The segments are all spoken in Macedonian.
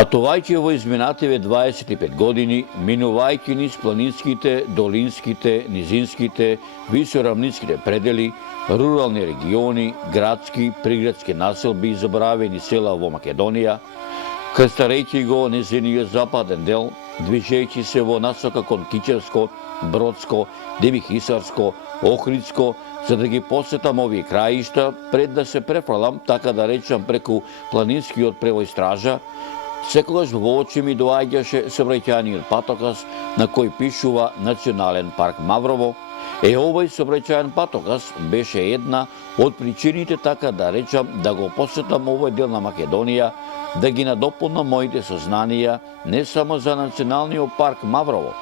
Патувајќи во изминативе 25 години, минувајќи низ планинските, долинските, низинските, висоравнинските предели, рурални региони, градски, приградски населби и заборавени села во Македонија, крстарејќи го незиниот западен дел, движејќи се во насока кон Кичевско, Бродско, Демихисарско, Охридско, за да ги посетам овие краишта, пред да се префрлам, така да речам, преку планинскиот превој стража, секогаш во очи ми доаѓаше сообраќајниот патокас на кој пишува Национален парк Маврово. Овој сообраќајен патокас беше една од причините, така да речам, да го посетам овој дел на Македонија, да ги надополнам моите сознанија не само за Националниот парк Маврово,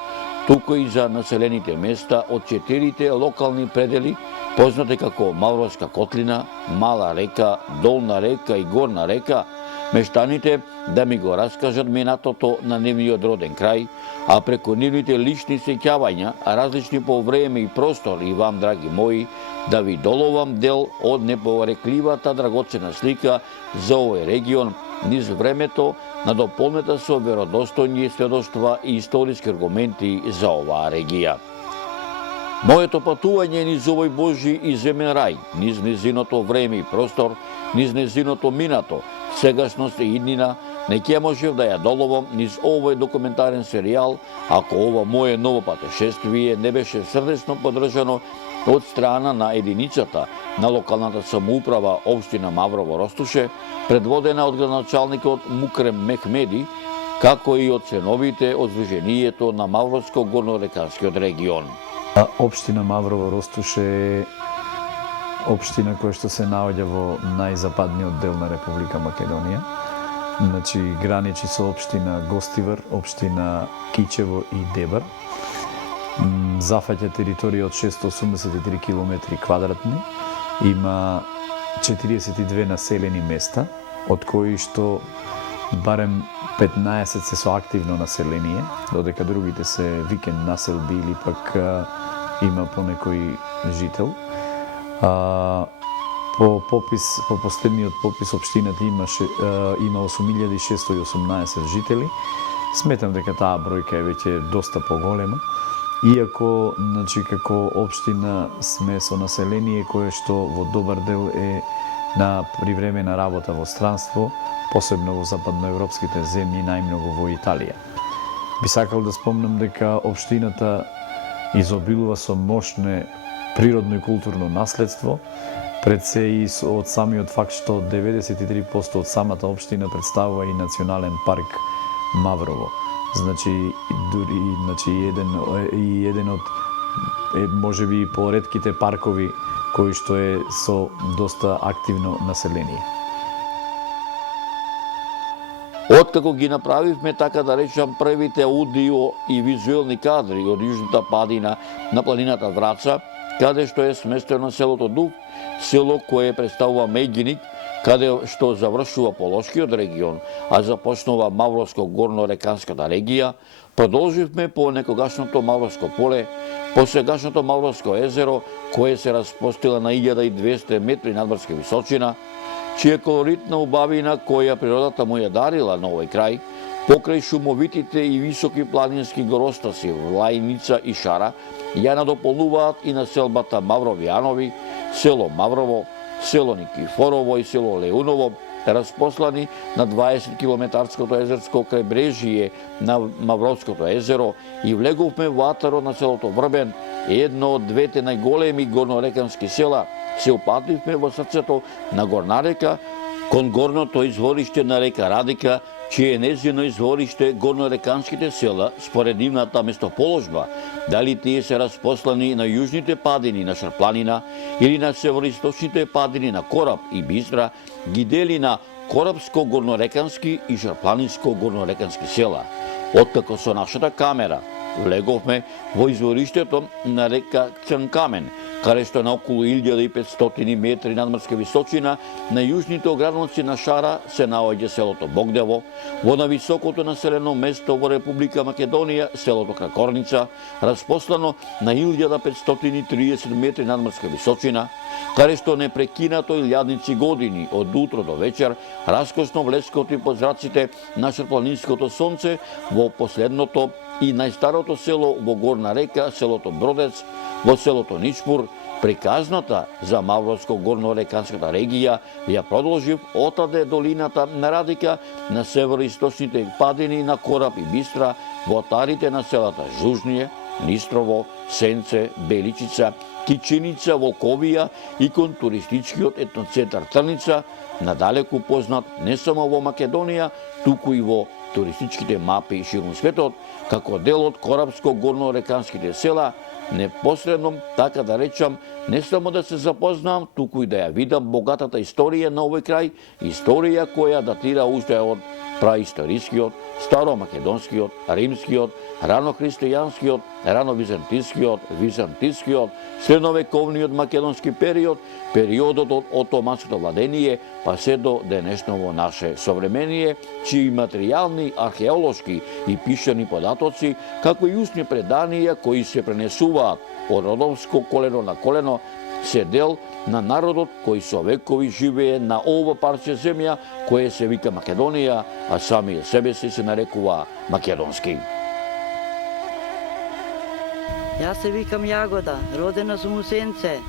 туку и за населените места од 4 локални предели, познати како Мавровска котлина, Мала река, Долна река и Горна река, мештаните да ми го раскажат минатото на нивниот роден крај, а преку нивните лични сеќавања, различни по време и простор, и вам, драги мои, да ви доловам дел од неповрекливата драгоцена слика за овој регион низ времето, надополнета со веродостојни сведоштва и историски аргументи за оваа регија. Моето патување низ овој Божи и земен рај, низ незиното време и простор, низ незиното минато, сегашност и иднина, не ќе можев да ја доловам низ овој документарен серијал, ако ова мое ново патешествие не беше срдечно поддржано од страна на единицата на локалната самоуправа општина Маврово-Ростуше, предводена од градоначалникот Мукрем Мехмеди, како и од членовите од Сдруженијето на Мавровско-Горнореканскиот регион. Општина Маврово-Ростуше е општина која што се наоѓа во најзападниот дел на Република Македонија. Значи, граничи со општина Гостивар, општина Кичево и Дебар. Зафаќа територија од 683 км квадратни. Има 42 населени места, од кои што барем 15 се со активно население, додека другите се викенд населби или пак има по некој жител. По последниот попис општината има 8618 жители. Сметам дека таа бројка е веќе доста поголема. Иако, значи, како општина сме со население кое што во добар дел е на привремена работа во странство, посебно во западноевропските земји, најмногу во Италија. Би сакал да спомнам дека општината изобилува со мощне природно и културно наследство, пред се и од самиот факт што 93% од самата општина представува и Национален парк Маврово. Значи, дури еден од можеби поредките паркови кои што е со доста активно население. Откако ги направивме, така да речам, првите аудио и визуелни кадри од јужната падина на планината Враца, каде што е сместено селото Дуб, село кое представува меѓиник, каде што завршува Полошкиот регион, а започнува Мавровско-Горнореканската регија, продолживме по некогашното Мавровско поле, по сегашното Мавровско езеро, кое се разпостила на 1200 метри надморска височина, чија колоритна убавина која природата му ја дарила на овој крај, покрај шумовитите и високи планински горостаси Влајница и Шара, ја надополнуваат и населбата Мавровјанови, село Маврово, село Никифорово и село Леуново, разпослани на 20 километарското езерско крајбрежје на Мавровското езеро, и влегувме во атарот на селото Врбен, едно од двете најголеми горнорекански села. Се упативме во срцето на Горна река, кон горното извориште на река Радика, чие незино извориште горнореканските села, според нивната местоположба, дали тие се разпослани на јужните падини на Шарпланина или на североисточните падини на Кораб и Бистра, ги дели на Корабско-горнорекански и Шарпланинско-горнорекански села. Откако со нашата камера влеговме во извориштето на река Црнкамен, каде што на околу 1500 метри надморска височина на јужните ограноци на шара се наоѓа селото Богдево, во нависокото населено место во Република Македонија селото Кракорница, распослано на 1530 метри надморска височина, каде што непрекинато илјадници години од утро до вечер раскосно влескоти под зраците на шарпланинското сонце во последното и најстарото село во горна река, селото Бродец, во селото Ничпур, приказната за Мавровско-горно-реканската регија ја продолжив отаде долината на Радика на североисточните падини на Кораб и Бистра, во тарите на селата Жужнije, Нистрово, Сенце, Беличица, Кичиница, Волковија и кон туристичкиот етноцентар Трница, надалеку познат не само во Македонија, туку и во туристичките мапи ширум светот, како дел од корабско-горно-реканските села, непосредно, така да речам, не само да се запознам, туку и да ја видам богатата историја на овој крај, историја која датира уште од праисторискиот, старомакедонскиот, римскиот, ранохристијанскиот, рановизантискиот, византискиот, средновековниот македонски период, периодот од отоманското владение, па се до денешново наше современие, чии материјални, археолошки и пишани податоци, како и устни преданија кои се пренесуваат од родовско колено на колено, се дел на народот кој со векови живее на ова парче земја кое се вика Македонија, а самиот себе се нарекува македонски. Јас се викам Јагода, родена сум у Сенце.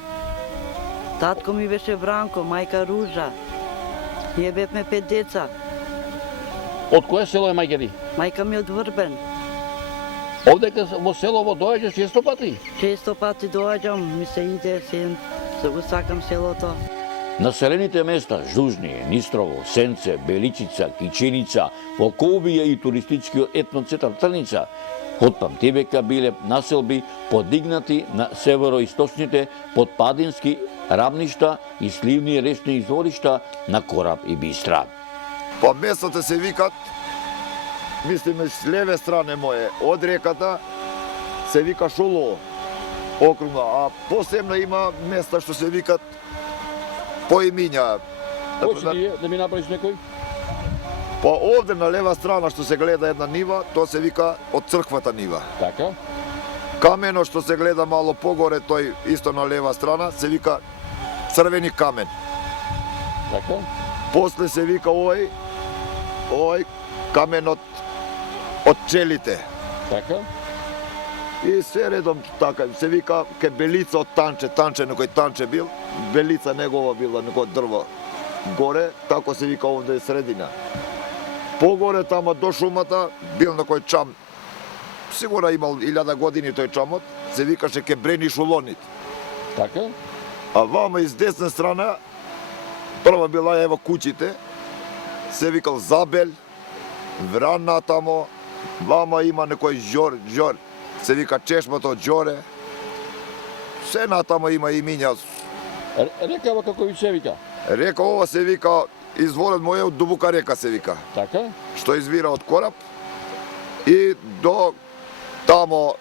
Татко ми беше Бранко, мајка Ружа. Ние бевме 5 деца. Од кое село е мајка ти? Мајка ми од Врбен. Овдека во селово доаѓаш често пати? Често пати доаѓам, ми се иде, се го сакам селото. Населените места Жужнije, Нистрово, Сенце, Беличица, Кичиница, Волковија и туристичкиот етноцентар Трница од памтивека биле населби подигнати на североисточните подпадински равништа и сливни речни изворишта на Кораб и Бистра. Па местата се викат, мислиме с леве стране моје, од реката се вика Шуло, округна, а посебно има места што се викат по имиња. Кој ти да ми направиш некој? Па овде на лева страна што се гледа една нива, тоа се вика од црквата нива. Така. Камено што се гледа мало погоре, тој исто на лева страна, се вика црвени камен. Така. После се вика овој каменот од пчелите. Така. И се редом така, се вика ке белица од танче, некој танче бил, белица негова била, некој дрво. Горе, тако се вика овде е средина. Погоре тама до шумата бил некој чам. Сигурно имал 1000 години тој чамот, се викаше ке Брени Шулонит. Така. А вама из десна страна, прва била ева куќите, се викал Забел, Врана тамо, вама има некој Жор, се вика чешмата од Джоре. Се натамо има имиња. Рекава како ви се вика? Река ова се вика, изворот мој од Дубука река се вика. Така? Што извира од Кораб и до тамо,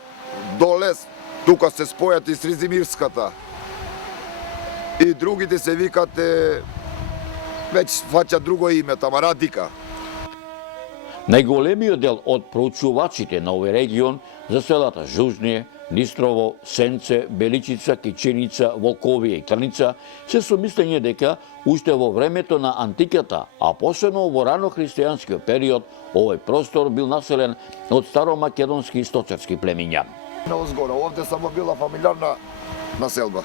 до лес, тука се спојат и Срезимирската. И другите се викат, веќе фаќа друго име, тама Радика. Најголемиот дел од проучувачите на овој регион за селата Жужнije, Нистрово, Сенце, Беличица, Кичиница, Волковија и Трница се со мислење дека уште во времето на антиката, а посебно во ранохристијанскиот период, овој простор бил населен од старомакедонски сточарски племиња. На озгора, овде само била фамилиарна населба.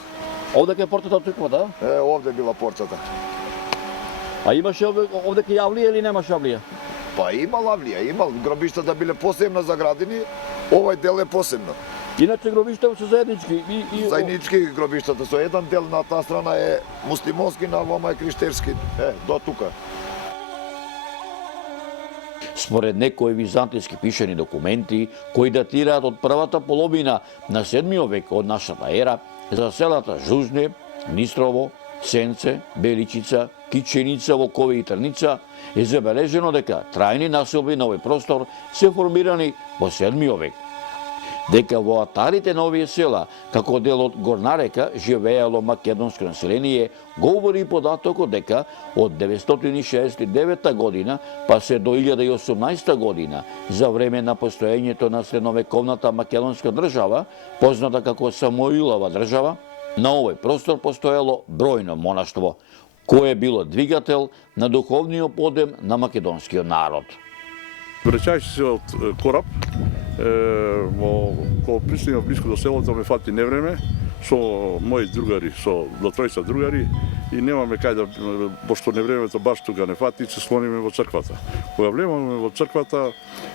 Овде е портата од црквата? Овде била порцата. А имаше овде јавлија или немаше јавлија? Па има лавлија, има гробиштата биле посебно заградени, овој дел е посебно. Иначе гробиштата се заеднички. Заеднички гробиштата, со еден дел на таа страна е муслимански, на вама е криштерски. До тука. Според некои византијски пишани документи, кои датираат од првата половина на 7 век од нашата ера, за селата Жужнije, Нистрово, Сенце, Беличица, Кичиница, Волковија и Трница е забележено дека трајни населби на овој простор се формирани во 7 век. дека во атарите на овие села, како дел од Горнарека, живеело македонско население, говори и податокот дека од 969 година па се до 1018 година, за време на постоењето на средновековната македонска држава, позната како Самоилова држава, на овој простор постоело бројно монаштво, кое било двигател на духовниот подем на македонскиот народ. Враќајќи се од кораб, кога пристигнав блиску до селото, ме фати невреме со мои другари, со до тројца другари, и немаме кај да, пошто невремето баш тука не фати, се склониме во црквата. Кога влемаме во црквата,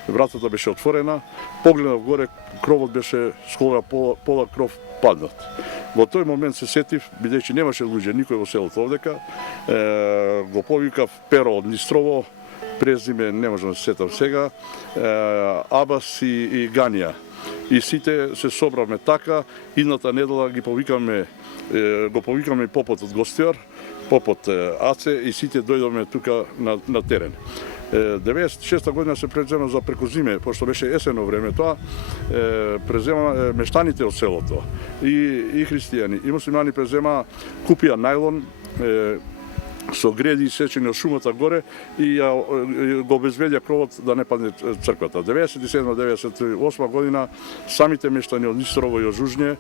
вратата беше отворена, погледнав горе, кровот беше скоро пола кров паднат. Во тој момент се сетив, бидејќи немаше луѓе никој во селото овдека, го повикав Перо од Нистрово, презиме не можам да се сетам сега, Абас и Ганија. И сите се собравме така, идната недела го повикаме и попот од Гостиар, попот Аце, и сите дојдоме тука на терен. 96 година се презема за преку зиме, пошто беше есено време тоа, презема мештаните од селото, и христијани, и муслимани презема, купија најлон, со греди исечени од шумата горе и го обезбедија кровот да не падне црквата. 97-98 година самите мештани од Нистрово и од Жужње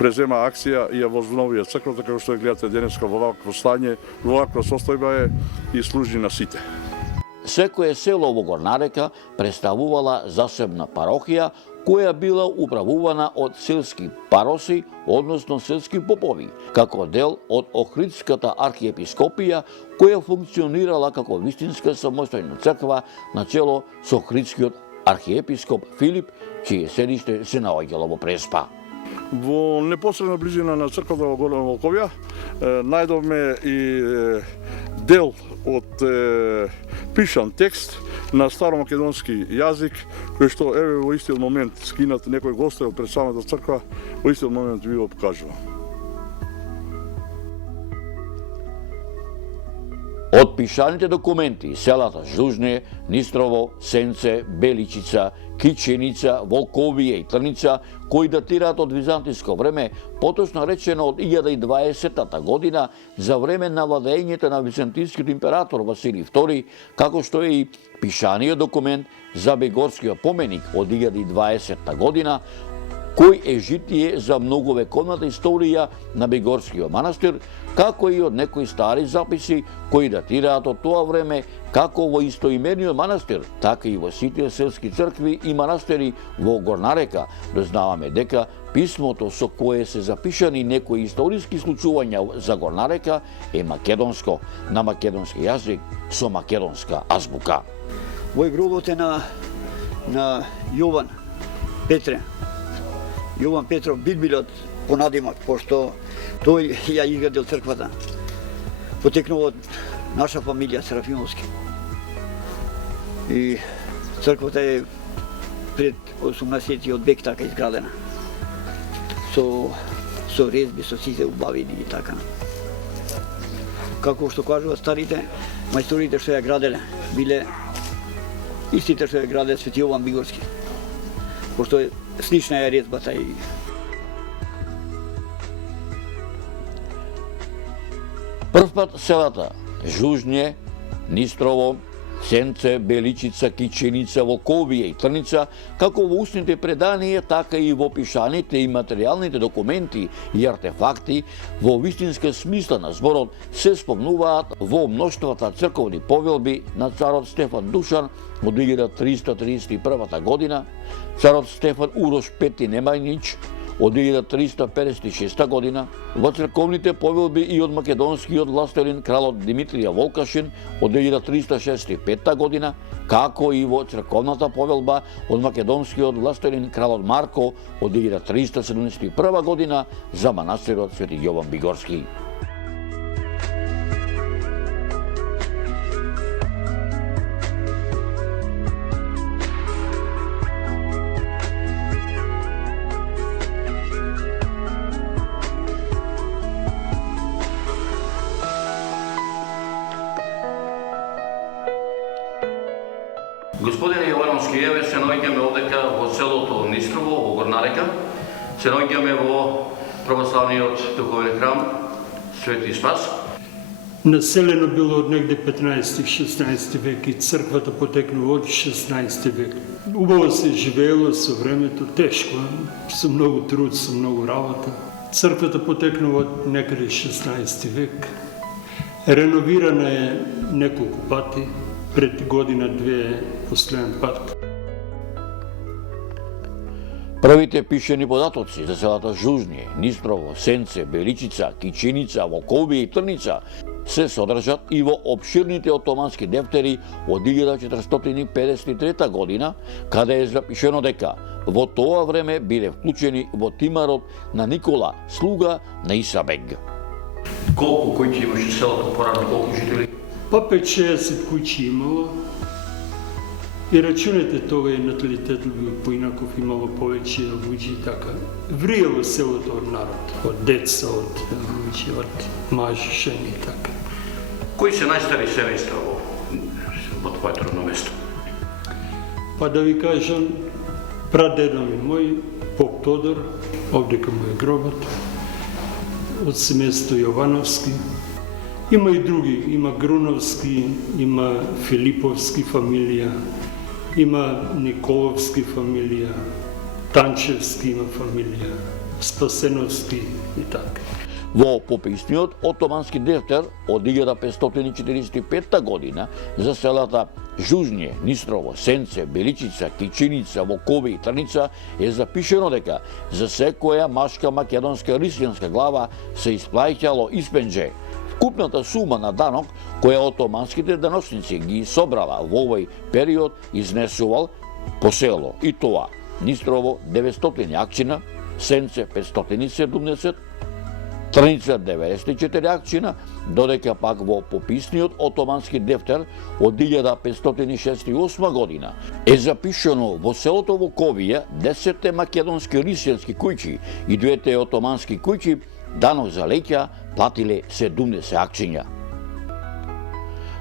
презема акција и ја возновија црквата, како што ја гледате денеска во вакво стање, во ваква состојба е и служи на сите. Секое село во Горнарека представувала засебна парохија, која била управувана од селски пароси, односно селски попови, како дел од Охридската архиепископија, која функционирала како вистинска самостојна црква на чело со Охридскиот архиепископ Филип, чие седиште се наоѓало во Преспа. Во непосредна близина на црквата во Горна Волковја најдовме и дел од пишан текст на старомакедонски јазик, кој што еве во истиот момент скинат некој гостел пред самата црква, во истиот момент ви го покажувам. Од пишаните документи селата Жужње, Нистрово, Сенце, Беличица, Киченица, Волковија и Трница, кои датираат од византиско време, поточно речено од 1020 година, за време на владењето на византискиот император Василий II, како што е и пишаниот документ за Бегорскиот поменик од 1020 година, кој е житие за многовековната историја на Бегорскиот манастир, како и од некои стари записи кои датираат од тоа време, како во истоимениот манастир, така и во сите селски цркви и манастири во Горнарека. Дознаваме дека писмото со кое се запишани некои историски случувања за Горнарека е македонско, на македонски јазик со македонска азбука. Овој гробот е на Јован Петре. Јован Петров Бидбилот по надимак, пошто тој ја изградил црквата. Потекнува од наша фамилија Серафимовски. И црквата е пред 18 век така изградена. Со резби, со сите убавини и така. Како што кажуваат старите, мајсторите што ја граделе, биле истите што ја граде Свети Јован Бигорски. Пошто е слична е резбата и Првпат селата Жужње, Нистрово, Сенце, Беличица, Киченица, Волковија и Трница, како во устните преданија, така и во пишаните и материјалните документи и артефакти, во вистинска смисла на зборот се спомнуваат во мноштвата црковни повелби на царот Стефан Душан од 1331 година, царот Стефан Урош Пети Немајнич од 1356 година, во црковните повелби и од македонскиот властелин кралот Димитрија Волкашин од 1365 година, како и во црковната повелба од македонскиот властелин кралот Марко од 1371 година за манастирот Свети Јован Бигорски. Господине Јовановски, еве се наоѓаме овдека во селото Нистрово, во Горна река. Се наоѓаме во православниот духовен храм Свети Спас. Населено било од негде 15-16 век и црквата потекнува од 16 век. Убаво се живеело со времето, тешко, со многу труд, со многу работа. Црквата потекнува од некаде 16 век. Реновирана е неколку пати, пред година-две последен пат. Првите пишени податоци за селата Жужње, Нистрово, Сенце, Беличица, Кичиница, Волковија и Трница се содржат и во обширните отомански дефтери од 1453 година, каде е запишено дека во тоа време биле вклучени во тимарот на Никола, слуга на Исабег. Колку куќи имаше селото порано, колку жители? Па 5-60 куќи имало. И рачунете тога и наталитетот бил поинаков, имало повеќе луѓе и така. Вриело селото од народ, од деца, од луѓе, од мажи, жени и така. Кои се најстари семејства во твоето родно место? Па да ви кажам, прадедо ми мој, поп Тодор, овдека му е гробот, од семејство Јовановски. Има и други, има Груновски, има Филиповски фамилија, има Николовски фамилија, Танчевски има фамилија, Спасеновски и така. Во пописниот отомански дефтер од 1545 година за селата Жужње, Нистрово, Сенце, Беличица, Кичиница, Волковија и Трница е запишено дека за секоја машка македонска рисјанска глава се исплаќало испенџе. Вкупната сума на данок која отоманските даночници ги собрала во овој период изнесувал по село, и тоа Нистрово 900 акчина, Сенце 570, Трница 94 акчина, додека пак во пописниот отомански дефтер од 1568 година е запишено во селото Волковија 10 македонски рисјански куќи и 2 отомански куќи данок за леќа платиле 70 акчиња.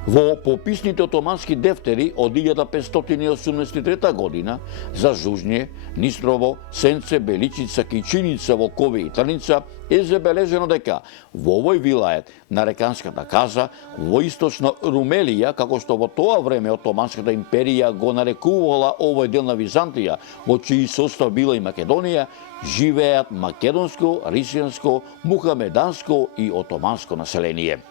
Во пописните отомански дефтери од 1583 година за Жужње, Нистрово, Сенце, Беличица, Кичиница, Волковија и Трница е забележено дека во овој вилает на Реканската каза, во источна Румелија, како што во тоа време Отоманската империја го нарекувала овој дел на Византија, во чиј состав била и Македонија, живеат македонско, рисјанско, мухамеданско и отоманско население.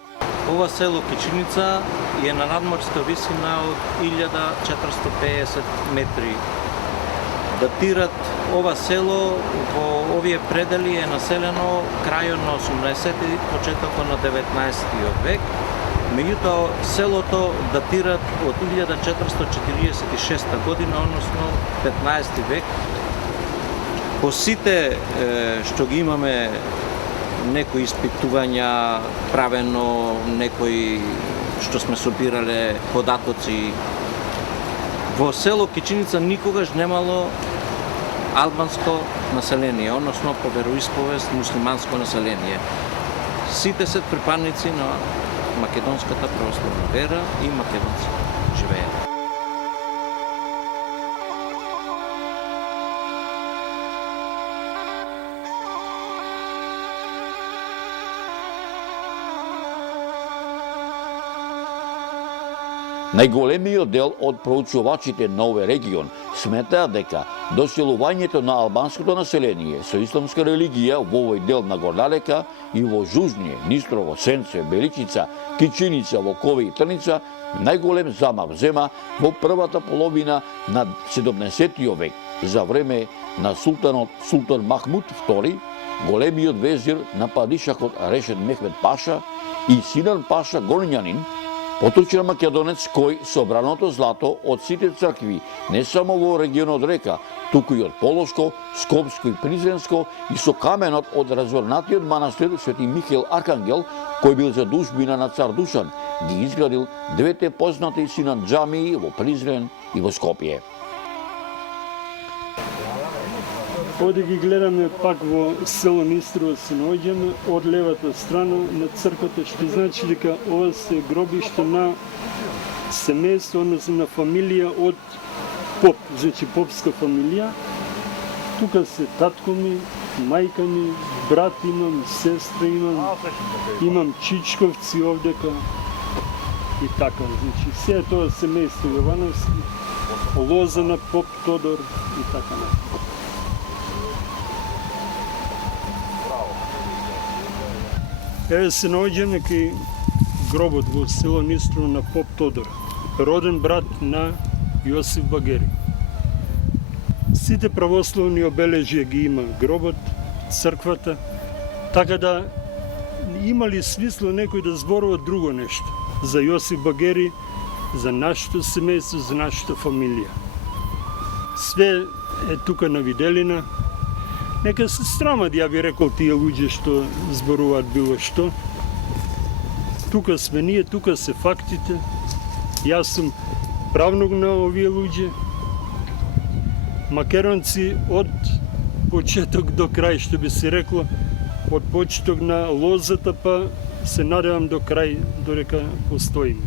Ова село Кичиница е на надморска висина од 1450 метри. Датират ова село во овие предели е населено крајот на 18 и почетокот на 19 век. Меѓутоа селото датират од 1446 година, односно 15 век. По сите што ги имаме некои испитувања правено, некои што сме собирале податоци. Во село Кичиница никогаш немало албанско население, односно по вероисповест муслиманско население. Сите се припадници на македонската православна вера и македонци живеат. Најголемиот дел од проучувачите на овој регион сметаат дека доселувањето на албанското население со исламска религија во овој дел на Горна река и во Жужње, Нистрово, Сенце, Беличица, Кичиница, Волковија и Трница најголем замав зема во првата половина на 17 век за време на султанот Султан Махмуд II, големиот везир на падишахот Решет Мехмед Паша и Синан Паша Горњанин, поточен македонец кој собраното злато од сите цркви, не само во регионот Река, туку и од Полошко, Скопско и Призренско и со каменот од развернатиот манастир Свети Михаил Архангел, кој бил задужбина на цар Душан, ги изградил двете познати синанџамии во Призрен и во Скопје. Оде ги гледаме пак во село Нистрово се наоѓаме од левата страна на црквата, што значи дека ова се гробиште на семейство, односно на фамилија од поп, значи попска фамилија. Тука се татко ми, мајка ми, брат имам, сестра имам чичковци овдека и така. Значи, се е тоа семејство Јовановски, лоза на поп Тодор и така натаму. Еве се наоѓаме кај гробот во село Нистрово на поп Тодор, роден брат на Јосиф Багери. Сите православни обележја ги има гробот, црквата, така да има ли смисло некој да зборува друго нешто за Јосиф Багери, за нашето семејство, за нашата фамилија. Све е тука на виделина. Нека се срамат, ја би рекол, тие луѓе што зборуваат било што. Тука сме ние, тука се фактите. Јас сум правнук на овие луѓе. Македонци од почеток до крај, што би се рекло, од почеток на лозата, па се надевам до крај, додека постоиме.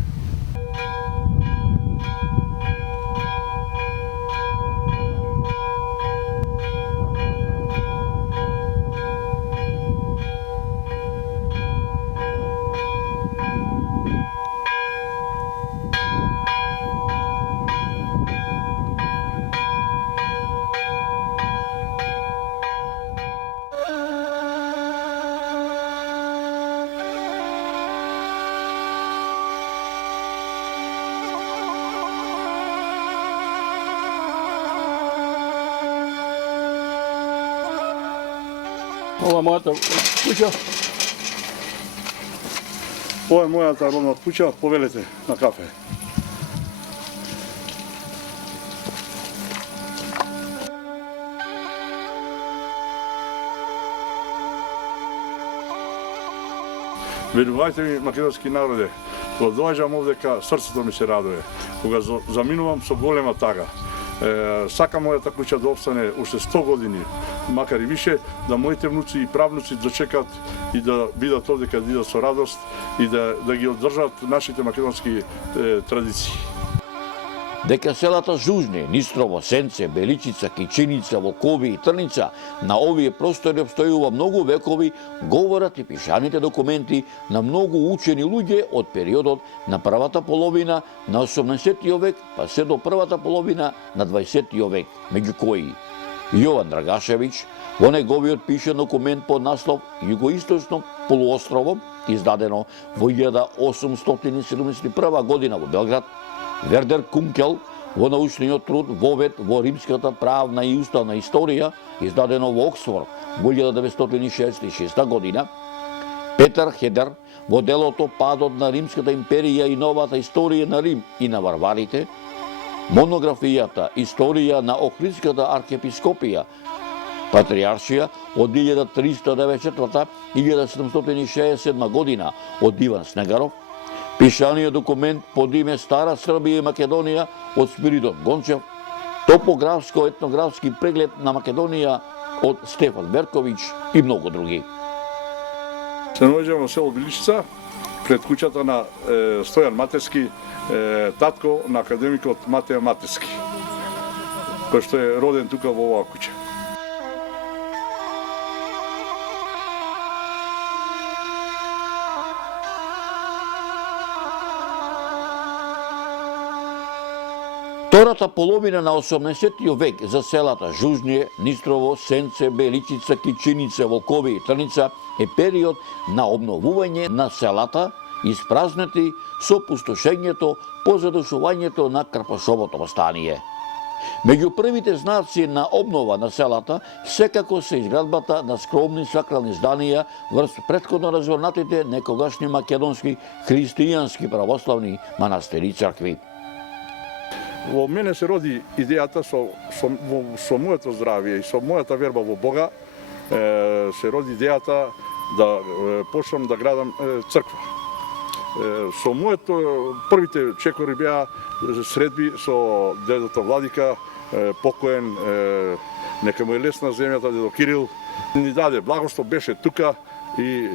Ова е мојата куќа. Ова е мојата родна куќа, повелете на кафе. Верувајте ми, македонски народе, кога доаѓам овдека, срцето ми се радuje. Кога заминувам со голема тага. Сакам мојата куќа да обстане уште 100 години, макар и више, да моите внуци и правнуци дочекат и да бидат овдека, да идат со радост и да ги одржат нашите македонски традиции. Дека селата Жужне, Нистрово, Сенце, Беличица, Кичиница, Волкови и Трница на овие простори обстојува многу векови, говорат и пишаните документи на многу учени луѓе од периодот на првата половина на 18 век, па се до првата половина на 20 век, меѓу кои Јован Драгашевиќ во неговиот пишен документ под наслов Југоисточно полуострово, издадено во 1871 година во Белград, Вердер Кункел во научниот труд Вовет во римската правна и уставна историја, издадено во Оксфорд во 1966 година, Петар Хедер во делото Падот на Римската империја и новата историја на Рим и на варварите, монографијата Историја на Охридската архиепископија, Патриаршија од 1394-1767 година од Иван Снегаров, пишаниот документ под име Стара Србија и Македонија од Спиридон Гончев, топографско-етнографски преглед на Македонија од Стефан Берковиќ и многу други. Се наоѓаме во село Беличица, пред куќата на Стојан Матески, татко на академикот Матеја Матески, кој што е роден тука во оваа куќа. Втората половина на 18 век за селата Жужње, Нистрово, Сенце, Беличица, Кичиница, Волкови и Трница е период на обновување на селата, испразнети со пустошењето по задушувањето на Карпашовото востание. Меѓу првите знаци на обнова на селата секако се изградбата на скромни сакрални зданија врз претходно развернатите некогашни македонски христијански православни манастири и цркви. Во мене се роди идејата со моето здравје и со мојата верба во Бога, се роди идејата да почнам да градам црква. Со моето првите чекори беа средби со дедото Владика, покоен, нека му е лесна земјата, дедо Кирил, ни даде благослов, беше тука и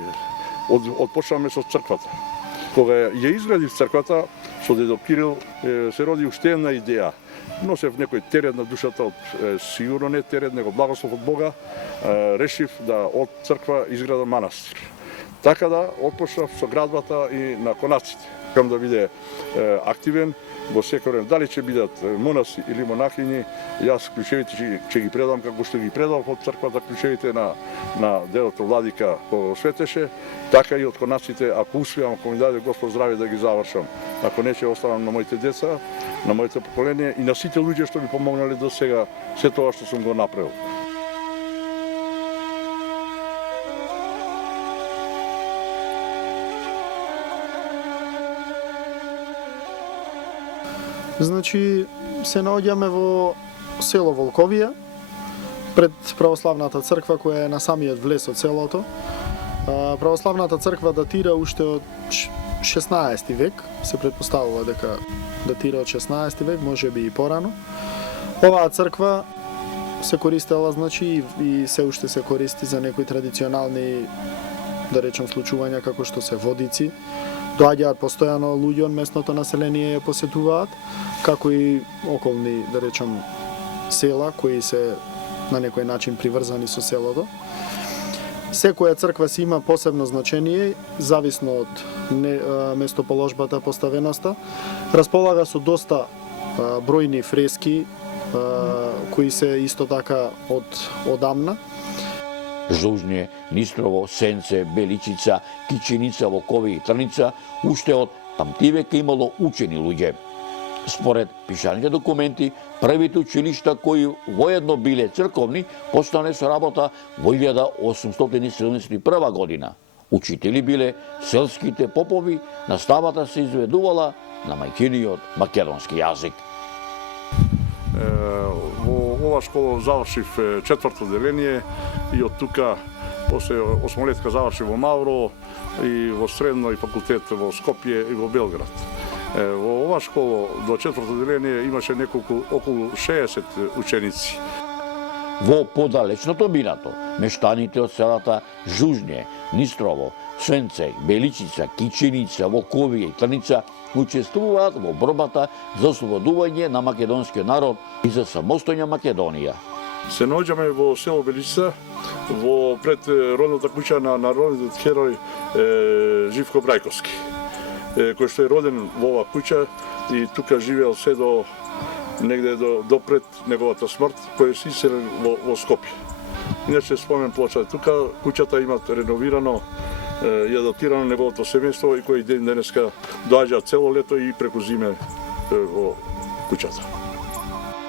отпочнаме со црквата. Кога ја изградив црквата, со дедо Кирил се роди уште една идеја. Носев некој терет на душата од сигурно не терет, него благослов од Бога, решив да од црква изградам манастир. Така да отпочнав со градбата и на конаците. Кам да биде активен во секој, дали ќе бидат монаси или монахини, јас клучевите ќе ги предам како што ги предав од црквата клучевите на дедото владика по светеше, така и од конаците, ако успеам, ако ми даде Господ здраве да ги завршам. Ако не ќе оставам на моите деца, на моите поколение и на сите луѓе што ми помогнале до сега се тоа што сум го направил. Значи, се наоѓаме во село Волковија, пред православната црква која е на самиот влез од селото. Православната црква датира уште од 16 век, се претпоставува дека датира од 16 век, може би и порано. Оваа црква се користела, значи, и се уште се користи за некои традиционални, да речем, случувања како што се водици. Доаѓаат постојано луѓе од местното население ја посетуваат, како и околни, да речем, села кои се на некој начин приврзани со селото. Секоја црква си има посебно значение, зависно од местоположбата, поставеноста. Располага со доста бројни фрески, кои се исто така од одамна. Жужње, Нистрово, Сенце, Беличица, Кичиница, Волкови и Трница, уште од тамтивека имало учени луѓе. Според пишаните документи, првите училишта кои воедно биле црковни, почнале со работа во 1871 година. Учители биле селските попови, наставата се изведувала на мајчиниот македонски јазик. Во ова школа завршив четврто деление и од тука после осмолетка завршив во Мавро и во средно и факултет во Скопје и во Белград. Во ова школа до четврто деление имаше околу 60 ученици. Во подалечното минато, мештаните од селата Жужње, Нистрово, Сенце, Беличица, Кичиница, Волковија и Трница учествуваат во борбата за ослободување на македонскиот народ и за самостојна Македонија. Се наоѓаме во село Беличица, во пред родната куќа на народниот херој Живко Брајковски, кој што е роден во оваа куќа и тука живеел се до негде до пред неговата смрт, кој се иселен во Скопје. Иначе спомен плоча, тука куќата имат реновирано, ја датирано неговото семејство и кој ден денеска доаѓа цело лето и преку зиме во куќата.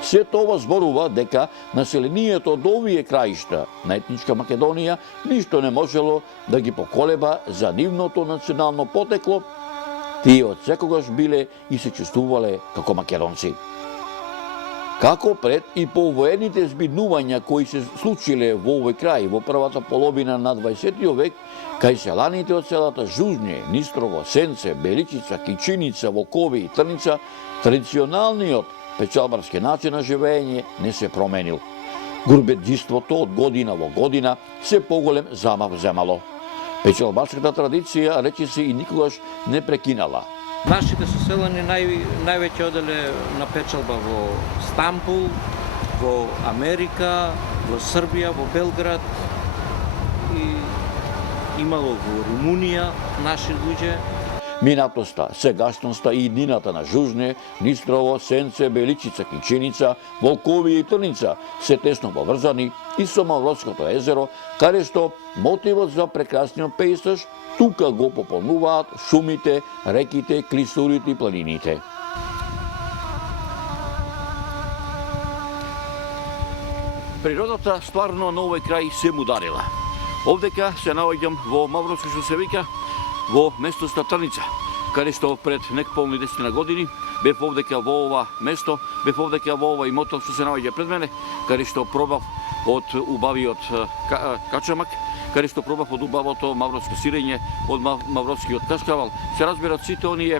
Се тоа зборува дека населението од овие краишта на етничка Македонија ништо не можело да ги поколеба за нивното национално потекло, тие од секогаш биле и се чувствувале како македонци. Како пред и по воените збиднувања кои се случиле во овој крај во првата половина на 20 век, кај селаните од селата Жужње, Нистрово, Сенце, Беличица, Кичиница, Волкови и Трница, традиционалниот печалбарски начин на живење не се променил. Гурбеджиството од година во година се поголем замав земало. Печалбарската традиција речиси и никогаш не прекинала. Нашите соселани највеќе оделе на печалба во Стамбул, во Америка, во Србија, во Белград и имало во Румунија наши луѓе. Минатоста, сегашноста и иднината на Жужње, Нистрово, Сенце, Беличица, Кичиница, Волковија и Трница се тесно поврзани и со Мавротското езеро, каде што мотивот за прекрасниот пејзаж тука го пополнуваат шумите, реките, клисурите и планините. Природата стварно на овој крај се му дарила. Овдека се наоѓам во Мавротско, што се вика, во местоста Трница, каде што пред некполни 10 години бев овдека во ова место, бев овдека во ова имотот што се наоѓа пред мене, каде што пробав од убавиот качамак, каде што пробав од убавото мавротско сирење, од мавротскиот кашкавал. Се разбират сите оние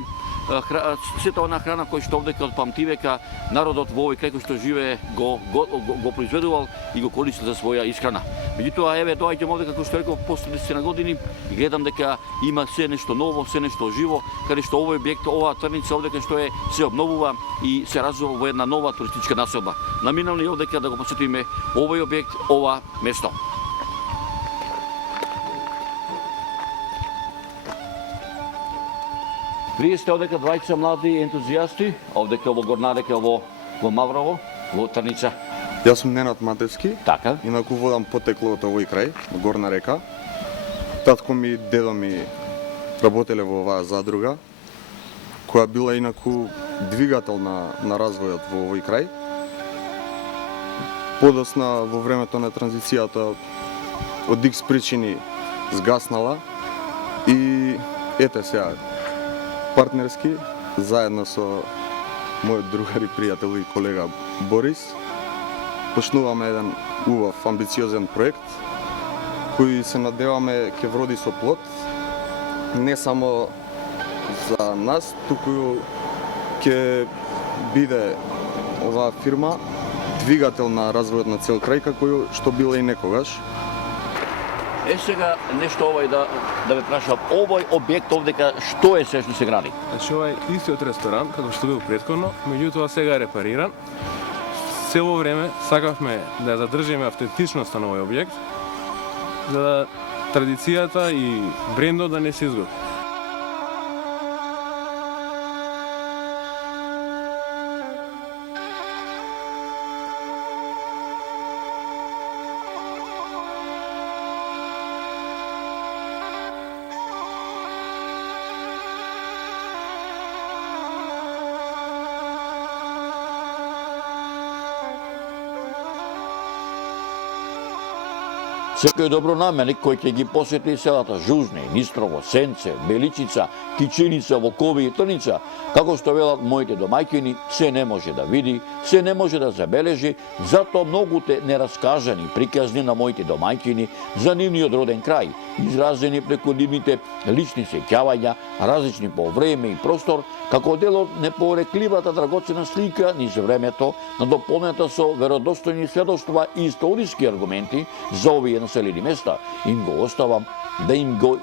сета она храна која што овдека од памтивека народот во овој крај кој што живее го произведувал и го користил за своја исхрана. Меѓутоа, еве, доаѓам овде, како што реков, после 10 години и гледам дека има се нешто ново, се нешто живо, каде што овој објект, оваа тврница овдека што е, се обновува и се развива во една нова туристичка населба. Наминавме и овдека да го посетиме овој објект, ова место. Вие сте овдека двајца млади ентузијасти, овдека во Горнарека, во Маврово, во Трница. Јас сум Ненад Матевски. Така. Инаку водам потекло од овој крај, Горна река. Татко ми и дедо ми работеле во оваа задруга, која била инаку двигател на развојот во овој крај. Подосна во времето на транзицијата од икс причини згаснала и ете сега партнерски, заедно со мојот другар и пријател и колега Борис, почнуваме еден убав, амбициозен проект, кој се надеваме ќе вроди со плод, не само за нас, туку ќе биде оваа фирма двигател на развојот на цел крај, како што била и некогаш. Сега нешто овој да ве прашам, овој објект овдека што е се што се гради? Значи ова е истиот ресторан како што бил претходно, меѓутоа сега е репариран. Цело време сакавме да ја задржиме автентичноста на овој објект, за да традицијата и брендот да не се изгуби. Секој добронаменик кој ќе ги посети селата Жужни, Нистрово, Сенце, Беличица, Кичиница, Волкови и Трница, како што велат моите домаќини, се не може да види, се не може да забележи, затоа многуте нераскажани приказни на моите домаќини за нивниот роден крај, изразени преку нивните лични сеќавања, различни по време и простор, како дел од непорекливата драгоцена слика низ времето, надополнета со веродостојни сведоштва и историски аргументи за овие населени места, им го оставам да им го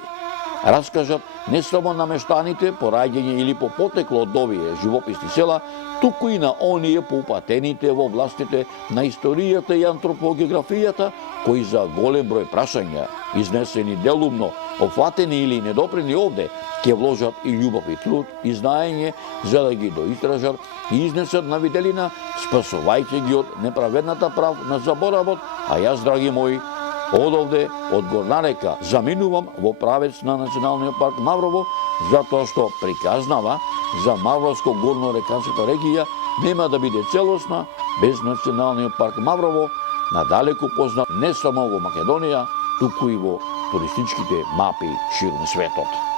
раскажат не само намештаните по раѓање или по потекло од овие живописни села, туку и на оние поупатените во властите на историјата и антропогеографијата, кои за голем број прашања, изнесени делумно, офатени или недопрени овде, ќе вложат и љубов и труд и знаење за да ги доистражат и изнесат на виделина, спасувајќи ги од неправедната прав на заборавот, а јас, драги мои, од овде, од Горнарека, заминувам во правец на Националниот парк Маврово, затоа што приказнава за Мавровско-горно-реканската регија нема да биде целосна без Националниот парк Маврово, надалеку познат не само во Македонија, туку и во туристичките мапи ширум светот.